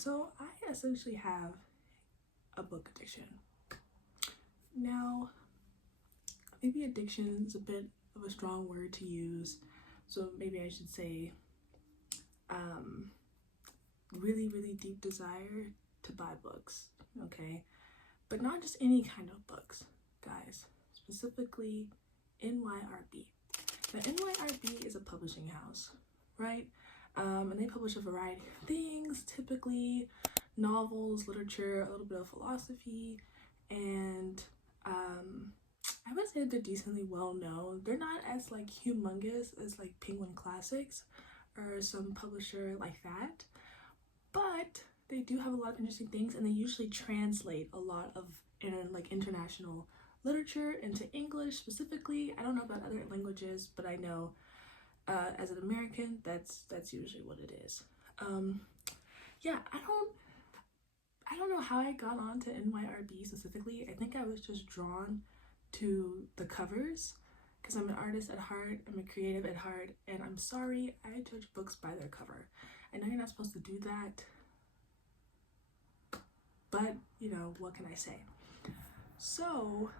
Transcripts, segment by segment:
So I essentially have a book addiction. Now, maybe addiction is a bit of a strong word to use, so maybe I should say really deep desire to buy books, okay? But not just any kind of books, guys, specifically NYRB. Now, NYRB is a publishing house, right? And they publish a variety of things, typically novels, literature, a little bit of philosophy, and I would say they're decently well known. They're not as like humongous as like Penguin Classics or some publisher like that, but they do have a lot of interesting things, and they usually translate a lot of international literature into English specifically. I don't know about other languages, but I know as an American, that's usually what it is. Yeah, I don't know how I got on to NYRB specifically. I think I was just drawn to the covers because I'm an artist at heart, I'm a creative at heart, and I'm sorry, I judge books by their cover. I know you're not supposed to do that, but you know, what can I say? So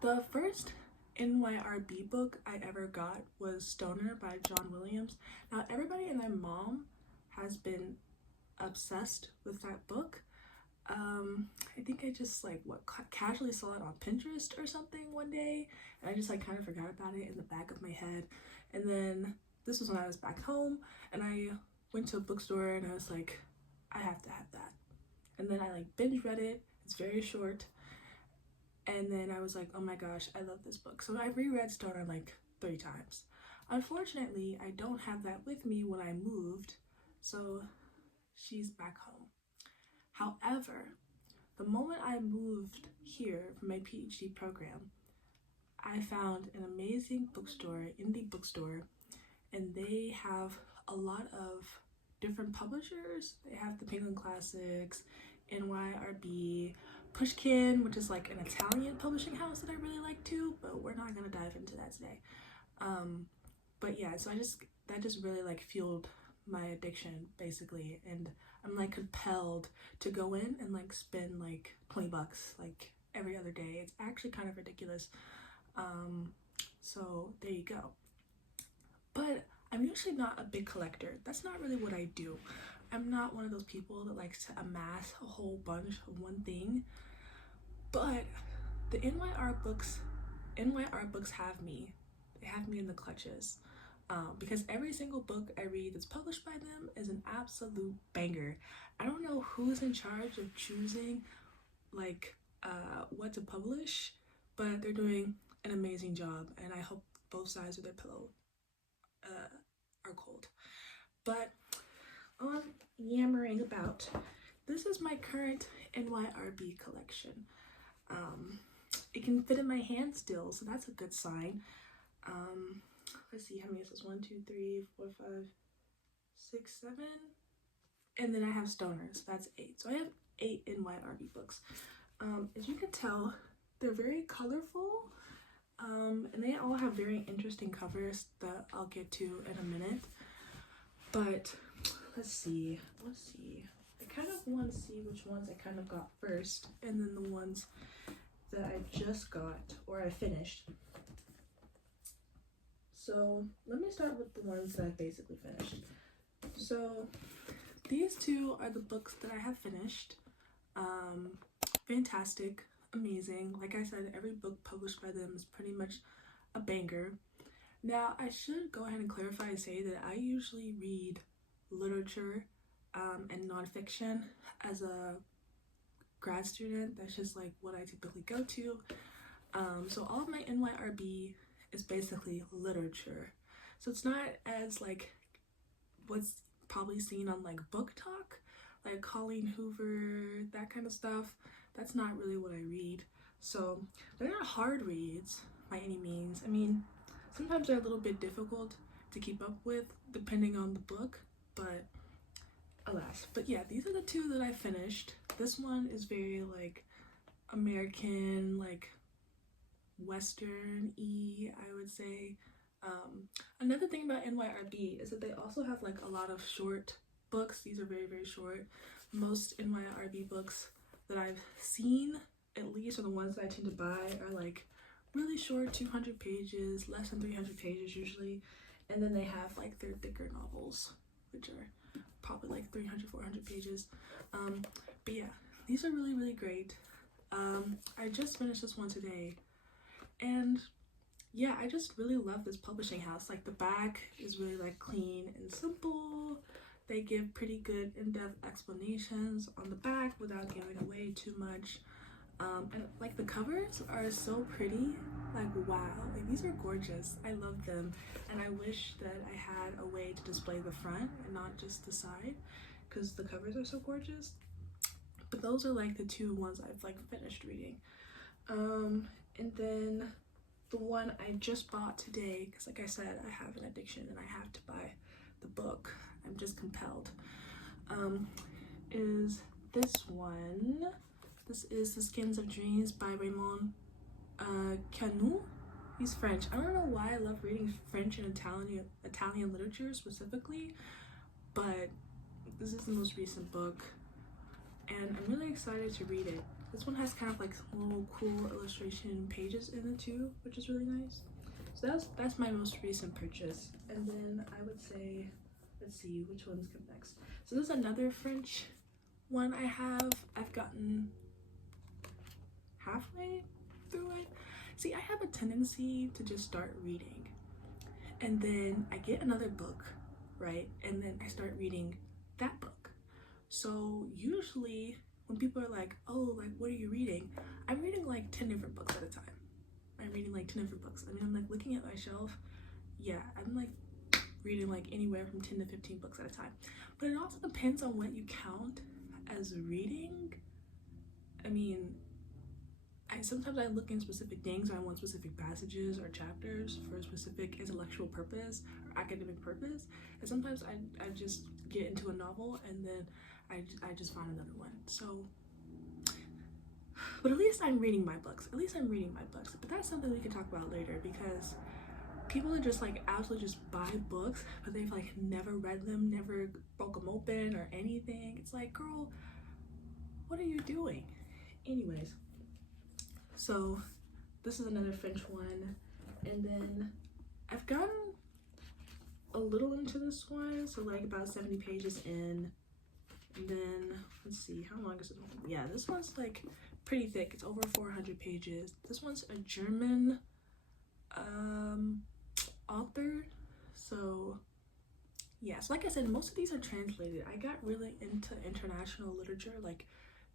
the first NYRB book I ever got was Stoner by John Williams. Now, everybody and their mom has been obsessed with that book. I think I just casually saw it on Pinterest or something one day, and I just kind of forgot about it in the back of my head. And then this was when I was back home, and I went to a bookstore and I was like, I have to have that. And then I binge read it. It's very short. And then I was like, oh my gosh, I love this book. So I reread Stoner 3 times. Unfortunately, I don't have that with me when I moved, so she's back home. However, the moment I moved here for my PhD program, I found an amazing bookstore, indie bookstore, and they have a lot of different publishers. They have the Penguin Classics, NYRB, Pushkin, which is an Italian publishing house that I really like too, but we're not gonna dive into that today. But yeah, so that just really fueled my addiction basically, and I'm compelled to go in and spend $20 every other day. It's actually kind of ridiculous. So there you go. But I'm usually not a big collector. That's not really what I do. I'm not one of those people that likes to amass a whole bunch of one thing. But the NYR books have me. They have me in the clutches. Because every single book I read that's published by them is an absolute banger. I don't know who's in charge of choosing what to publish, but they're doing an amazing job, and I hope both sides of their pillow are cold. But on yammering about, this is my current NYRB collection. It can fit in my hand still, so that's a good sign. Let's see, how many is this? 1, 2, 3, 4, 5, 6, 7, and then I have Stoners. That's 8. So I have 8 NYRB books. As you can tell, they're very colorful, and they all have very interesting covers that I'll get to in a minute. But let's see. I kind of want to see which ones I kind of got first, and then the ones that I just got or I finished. So let me start with the ones that I basically finished. So these two are the books that I have finished. Fantastic, amazing. Like I said, every book published by them is pretty much a banger. Now, I should go ahead and clarify and say that I usually read literature and nonfiction as a grad student. That's just what I typically go to. So all of my NYRB is basically literature. So it's not as what's probably seen on Book Talk, Colleen Hoover, that kind of stuff. That's not really what I read. So they're not hard reads by any means. I mean, sometimes they're a little bit difficult to keep up with depending on the book, but alas. But yeah, these are the two that I finished. This one is very American, Western-y, I would say. Another thing about NYRB is that they also have a lot of short books, these are very, very short. Most NYRB books that I've seen, at least, or the ones that I tend to buy, are like really short, 200 pages, less than 300 pages usually. And then they have like their thicker novels, which are probably like 300, 400 pages. But yeah, these are really, really great. I just finished this one today, and yeah, I just really love this publishing house. Like, the back is really like clean and simple. They give pretty good in-depth explanations on the back without giving away too much. And like the covers are so pretty. Like, wow, like these are gorgeous. I love them, and I wish that I had a way to display the front and not just the side, because the covers are so gorgeous. But those are like the two ones I've like finished reading. And then the one I just bought today, because like I said, I have an addiction and I have to buy the book, I'm just compelled, is this one. This is The Skins of Dreams by Raymond, Queneau. He's French. I don't know why I love reading French and Italian literature specifically, but this is the most recent book, and I'm really excited to read it. This one has kind of like little cool illustration pages in it too, which is really nice. So that's my most recent purchase. And then I would say, let's see, which ones come next. So there's another French one I've gotten halfway through it. See, I have a tendency to just start reading, and then I get another book, right? And then I start reading that book. So usually when people are like, oh, like, what are you reading? I'm reading like 10 different books at a time. I'm reading like 10 different books. I mean, I'm like looking at my shelf. Yeah, I'm like reading like anywhere from 10 to 15 books at a time. But it also depends on what you count as reading. I mean, sometimes I look in specific things. I want specific passages or chapters for a specific intellectual purpose or academic purpose. And sometimes I just get into a novel and then I just find another one. So, but at least I'm reading my books. But that's something we can talk about later, because people are just like absolutely just buy books, but they've like never read them, never broke them open or anything. It's like, girl, what are you doing? Anyways, so this is another French one, and then I've gotten a little into this one, so like about 70 pages in. And then let's see, how long is it? Yeah, this one's like pretty thick. It's over 400 pages. This one's a German author. So yeah, so like I said, most of these are translated. I got really into international literature like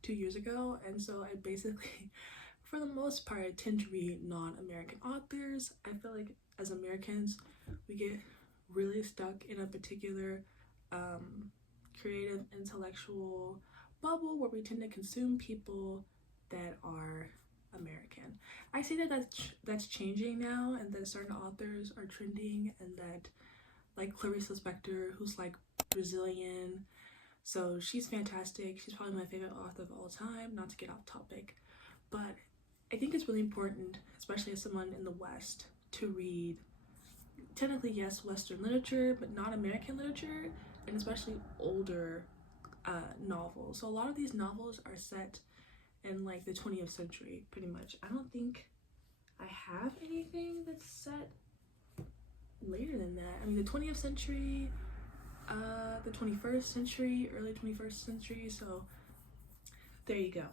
2 years ago, and so I basically, for the most part, I tend to read non-American authors. I feel like as Americans, we get really stuck in a particular creative intellectual bubble where we tend to consume people that are American. I see that that's changing now, and that certain authors are trending, and that like Clarice Lispector, who's like Brazilian, so she's fantastic. She's probably my favorite author of all time, not to get off topic, but I think it's really important, especially as someone in the West, to read technically, yes, Western literature, but not American literature, and especially older novels. So a lot of these novels are set in like the 20th century, pretty much. I don't think I have anything that's set later than that. I mean, the 20th century, the 21st century, early 21st century, so there you go.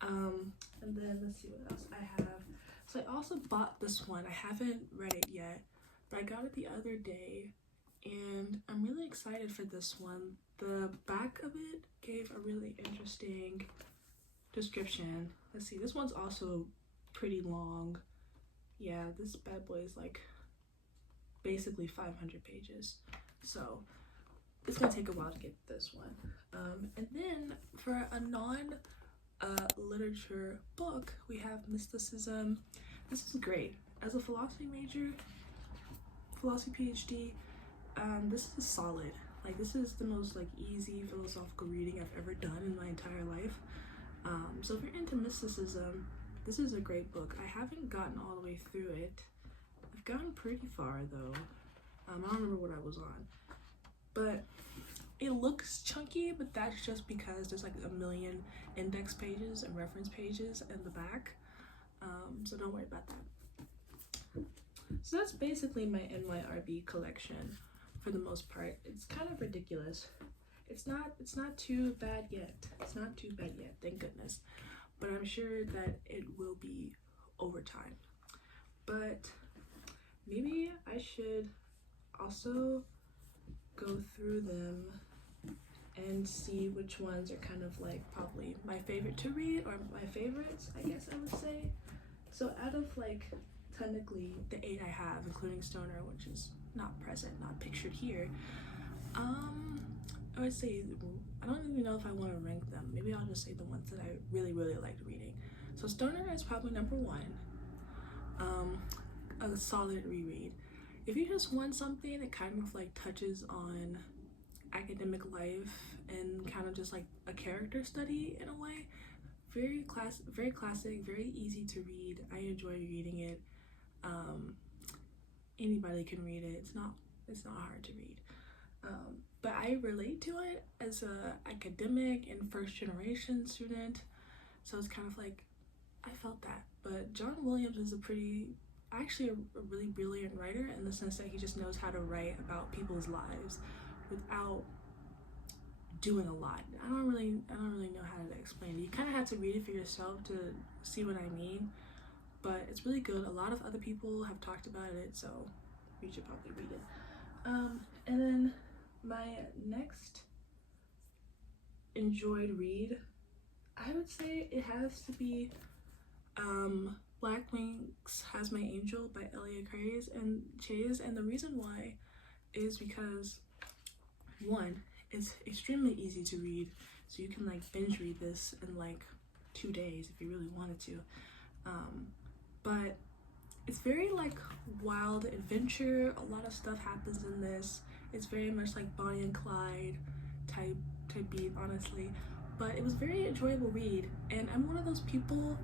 And then let's see what else I have. So I also bought this one. I haven't read it yet, but I got it the other day, and I'm really excited for this one. The back of it gave a really interesting description. Let's see, this one's also pretty long. Yeah, this bad boy is like basically 500 pages, so it's gonna take a while to get this one. And then for a non-literature book, we have Mysticism. This is great. As a philosophy major, philosophy PhD, this is solid. Like, this is the most like easy philosophical reading I've ever done in my entire life. So if you're into mysticism, this is a great book. I haven't gotten all the way through it. I've gotten pretty far though. I don't remember what I was on, but it looks chunky, but that's just because there's like a million index pages and reference pages in the back. So don't worry about that. So that's basically my NYRB collection for the most part. It's kind of ridiculous. It's not too bad yet. It's not too bad yet, thank goodness. But I'm sure that it will be over time. But maybe I should also go through them and see which ones are kind of like probably my favorite to read, or my favorites, I guess I would say. So out of like technically the 8 I have, including Stoner, which is not present, not pictured here, I would say, I don't even know if I want to rank them. Maybe I'll just say the ones that I really liked reading. So Stoner is probably number 1. A solid reread. If you just want something that kind of like touches on academic life and kind of just like a character study in a way, very classic, very easy to read. I enjoy reading it. Anybody can read it. It's not hard to read. But I relate to it as a academic and first generation student, so it's kind of like I felt that. But John Williams is actually a really brilliant writer, in the sense that he just knows how to write about people's lives without doing a lot. I don't really know how to explain it. You kind of have to read it for yourself to see what I mean, but it's really good. A lot of other people have talked about it, so you should probably read it. And then my next enjoyed read, I would say it has to be Black Wings Has My Angel by Elliot and Chaze. And the reason why is because, one, it's extremely easy to read, so you can like binge read this in like 2 days if you really wanted to. But it's very like wild adventure. A lot of stuff happens in this. It's very much like Bonnie and Clyde type beat, honestly. But it was a very enjoyable read, and I'm one of those people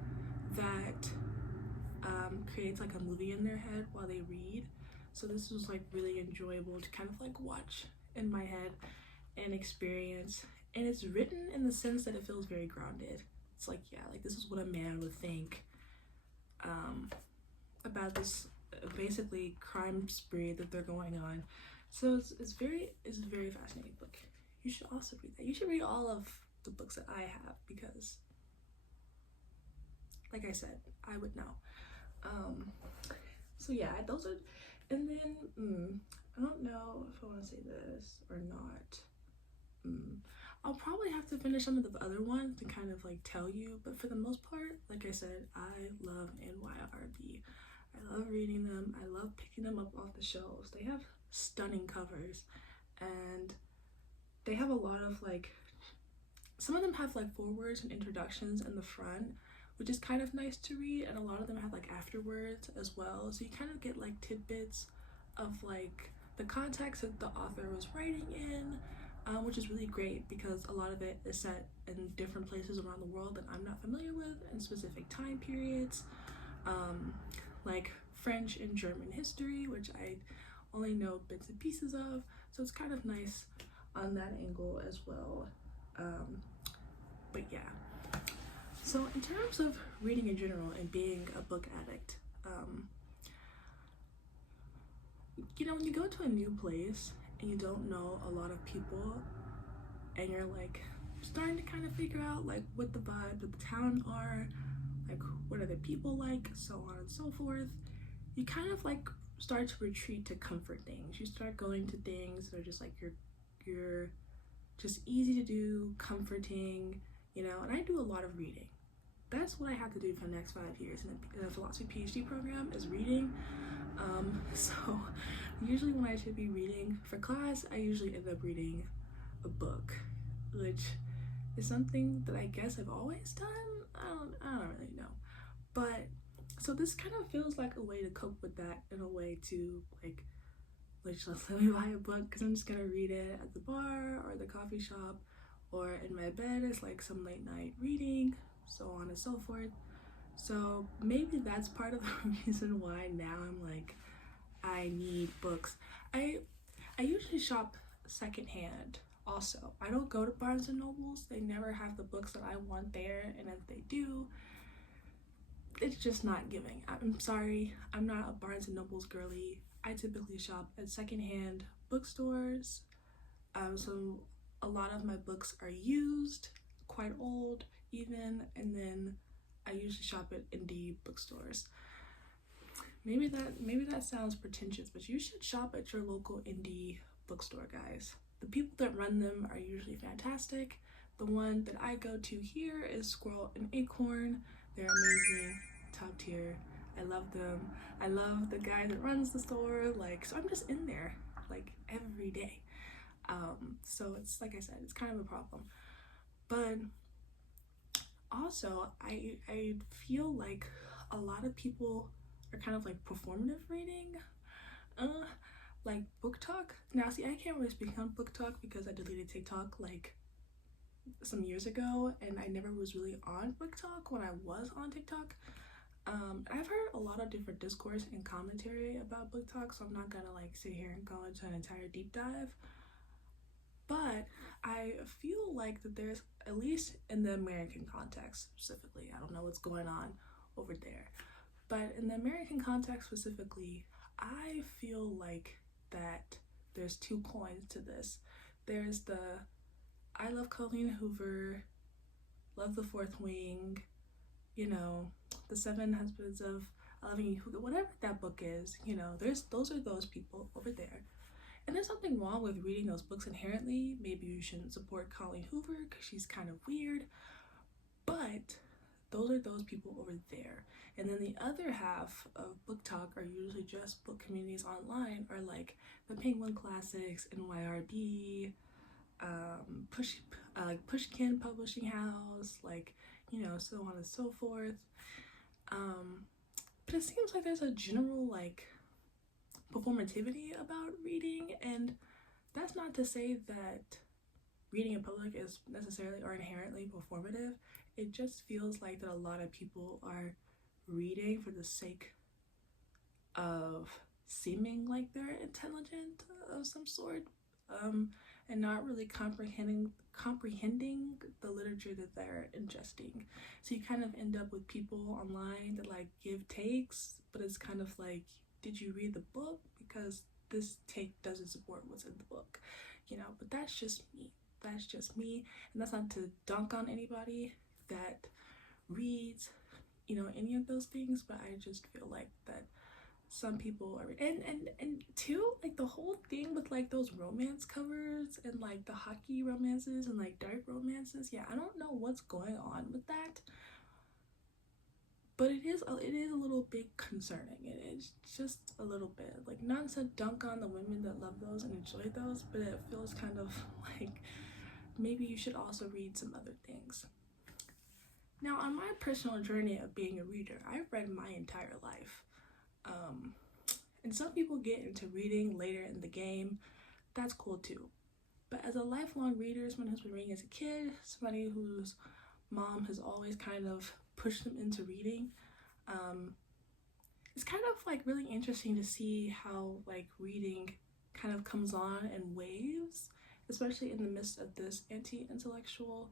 that creates like a movie in their head while they read. So this was like really enjoyable to kind of like watch in my head and experience. And it's written in the sense that it feels very grounded. It's like, yeah, like this is what a man would think about this basically crime spree that they're going on. So it's a very fascinating book. You should also read that. You should read all of the books that I have, because like I said, I would know. So yeah, those are, and then I don't know if I want to say this or not. I'll probably have to finish some of the other ones to kind of like tell you, but for the most part, like I said, I love NYRB. I love reading them. I love picking them up off the shelves. They have stunning covers, and they have a lot of like, some of them have like forewords and introductions in the front, which is kind of nice to read, and a lot of them have like afterwards as well, so you kind of get like tidbits of like the context that the author was writing in, which is really great because a lot of it is set in different places around the world that I'm not familiar with, in specific time periods, like French and German history, which I only know bits and pieces of, so it's kind of nice on that angle as well. But yeah, so in terms of reading in general and being a book addict, you know, when you go to a new place and you don't know a lot of people, and you're like starting to kind of figure out like what the vibes of the town are, like what are the people like, so on and so forth, you kind of like start to retreat to comfort things. You start going to things that are just like you're just easy to do, comforting, you know. And I do a lot of reading. That's what I have to do for the next 5 years in a philosophy PhD program, is reading. So usually when I should be reading for class, I usually end up reading a book, which is something that I guess I've always done. I don't really know. But so this kind of feels like a way to cope with that, in a way to like, let's let me buy a book because I'm just gonna read it at the bar or the coffee shop or in my bed as like some late night reading, so on and so forth. So maybe that's part of the reason why now I'm like, I need books. I usually shop secondhand Also, I don't go to Barnes and Nobles. They never have the books that I want there, and if they do, it's just not giving. I'm sorry, I'm not a Barnes and Nobles girly. I typically shop at secondhand bookstores. So a lot of my books are used, quite old even, and then I usually shop at indie bookstores. Maybe that sounds pretentious, but you should shop at your local indie bookstore, guys. The people that run them are usually fantastic. The one that I go to here is Squirrel and Acorn. They're amazing, top tier. I love them. I love the guy that runs the store. Like, so I'm just in there like every day. So it's, like I said, it's kind of a problem. But also, I feel like a lot of people are kind of like performative reading, like book talk. Now, see, I can't really speak on book talk because I deleted TikTok like some years ago, and I never was really on book talk when I was on TikTok. I've heard a lot of different discourse and commentary about book talk, so I'm not gonna like sit here and go into an entire deep dive. But I feel like that there's, at least in the American context specifically, I don't know what's going on over there, but in the American context specifically, I feel like that there's two coins to this. There's the I love Colleen Hoover, love the Fourth Wing, you know, the 7 Husbands of Loving Hoover, whatever that book is, you know, those are those people over there. And there's something wrong with reading those books inherently. Maybe you shouldn't support Colleen Hoover because she's kind of weird, but those are those people over there. And then the other half of book talk are usually just book communities online, or like the Penguin Classics, NYRB, Pushkin Publishing House, like, you know, so on and so forth. But it seems like there's a general like performativity about reading, and that's not to say that reading in public is necessarily or inherently performative. It just feels like that a lot of people are reading for the sake of seeming like they're intelligent of some sort, and not really comprehending the literature that they're ingesting. So you kind of end up with people online that like give takes, but it's kind of like, did you read the book? Because this take doesn't support what's in the book, you know. But that's just me. That's just me, and that's not to dunk on anybody that reads, you know, any of those things. But I just feel like that some people are, and too, like the whole thing with like those romance covers and like the hockey romances and like dark romances. Yeah, I don't know what's going on with that, but it is a little bit concerning. It is just a little bit, like, not to dunk on the women that love those and enjoy those, but it feels kind of like maybe you should also read some other things. Now, on my personal journey of being a reader, I've read my entire life. And some people get into reading later in the game. That's cool too. But as a lifelong reader, someone who's been reading as a kid, somebody whose mom has always kind of pushed them into reading, it's kind of like really interesting to see how like reading kind of comes on in waves, especially in the midst of this anti-intellectual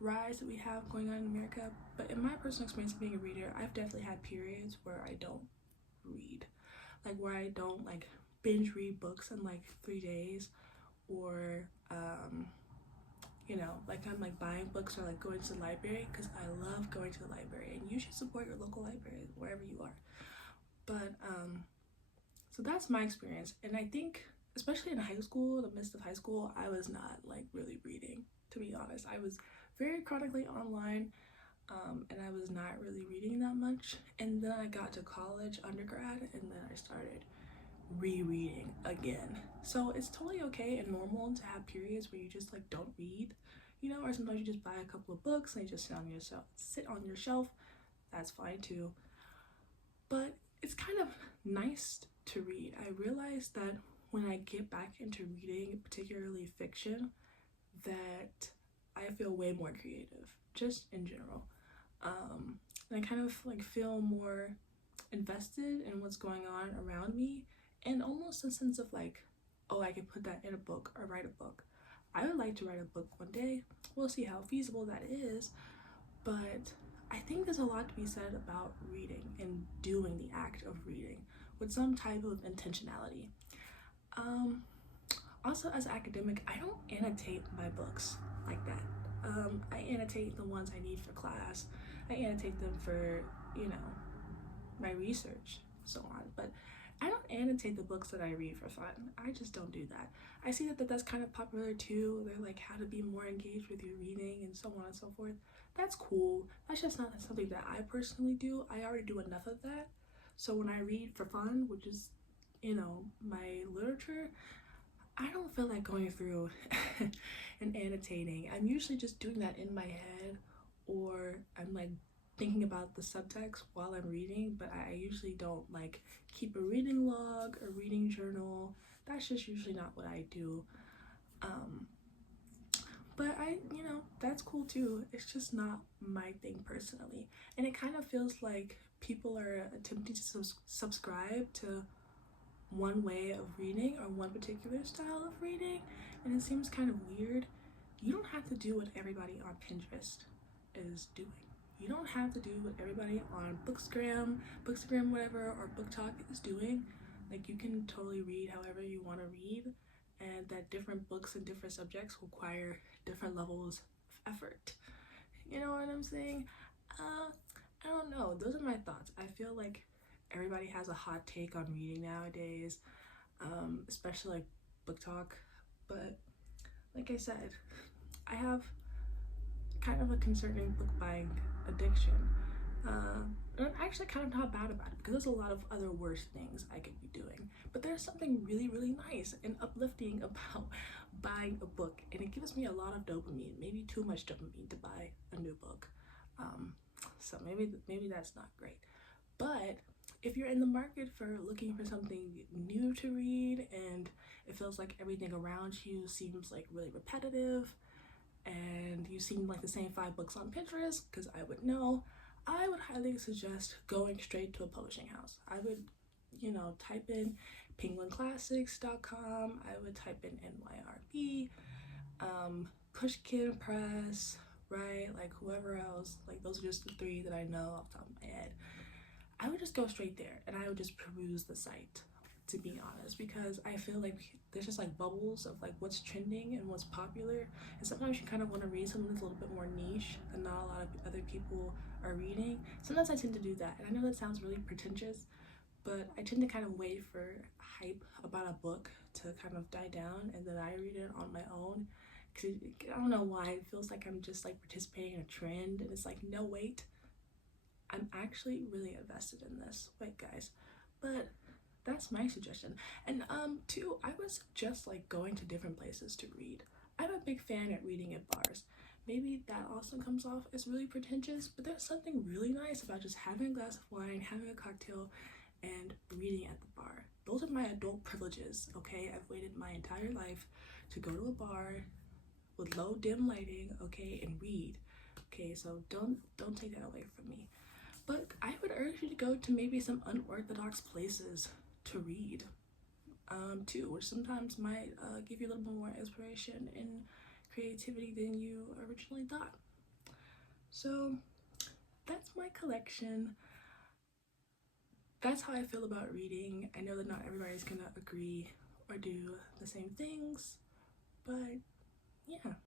rise that we have going on in America. But in my personal experience of being a reader, I've definitely had periods where I don't read, like where I don't like binge read books in like 3 days, or you know, like I'm like buying books or like going to the library, because I love going to the library, and you should support your local library wherever you are. But so that's my experience, and I think especially in high school, the midst of high school, I was not like really reading, to be honest. I was very chronically online, and I was not really reading that much. And then I got to college, undergrad, and then I started rereading again. So it's totally okay and normal to have periods where you just like don't read, you know, or sometimes you just buy a couple of books and they just sit on your shelf. That's fine too. But it's kind of nice to read. I realized that when I get back into reading, particularly fiction, that I feel way more creative, just in general. And I kind of like feel more invested in what's going on around me, and almost a sense of like, oh, I can put that in a book or write a book. I would like to write a book one day. We'll see how feasible that is, but I think there's a lot to be said about reading and doing the act of reading with some type of intentionality. Also, as an academic, I don't annotate my books like that. I annotate the ones I need for class. I annotate them for, you know, my research, so on. But I don't annotate the books that I read for fun. I just don't do that. I see that that's kind of popular too. They're like how to be more engaged with your reading and so on and so forth. That's cool. That's just not something that I personally do. I already do enough of that. So when I read for fun, which is, you know, my literature, I don't feel like going through and annotating. I'm usually just doing that in my head, or I'm like thinking about the subtext while I'm reading, but I usually don't like keep a reading log or reading journal. That's just usually not what I do. But you know, that's cool too. It's just not my thing personally. And it kind of feels like people are attempting to subscribe to one way of reading or one particular style of reading, and it seems kind of weird. You don't have to do what everybody on Pinterest is doing. You don't have to do what everybody on Bookstagram, whatever, or Book Talk is doing. Like, you can totally read however you want to read, and that different books and different subjects require different levels of effort. You know what I'm saying? I don't know. Those are my thoughts. I feel like everybody has a hot take on reading nowadays, especially like Book Talk. But like I said, I have kind of a concerning book buying addiction. And I'm actually kind of not bad about it because there's a lot of other worse things I could be doing. But there's something really, really nice and uplifting about buying a book, and it gives me a lot of dopamine, maybe too much dopamine to buy a new book. So maybe that's not great. But if you're in the market for looking for something new to read and it feels like everything around you seems like really repetitive and you seem like the same 5 books on Pinterest, because I would know, I would highly suggest going straight to a publishing house. I would, you know, type in penguinclassics.com, I would type in NYRB, Pushkin Press, right? Like whoever else, like those are just the 3 that I know off the top of my head. I would just go straight there and I would just peruse the site, to be honest, because I feel like there's just like bubbles of like what's trending and what's popular, and sometimes you kind of want to read something that's a little bit more niche and not a lot of other people are reading. Sometimes I tend to do that, and I know that sounds really pretentious, but I tend to kind of wait for hype about a book to kind of die down, and then I read it on my own. Cause I don't know why, it feels like I'm just like participating in a trend, and it's like, no, wait, I'm actually really invested in this. Wait, guys. But that's my suggestion. And 2, I was just like going to different places to read. I'm a big fan at reading at bars. Maybe that also comes off as really pretentious, but there's something really nice about just having a glass of wine, having a cocktail, and reading at the bar. Those are my adult privileges, okay? I've waited my entire life to go to a bar with low dim lighting, okay, and read. Okay, so don't take that away from me. But I would urge you to go to maybe some unorthodox places to read, too, which sometimes might give you a little bit more inspiration and creativity than you originally thought. So that's my collection. That's how I feel about reading. I know that not everybody's gonna agree or do the same things, but yeah.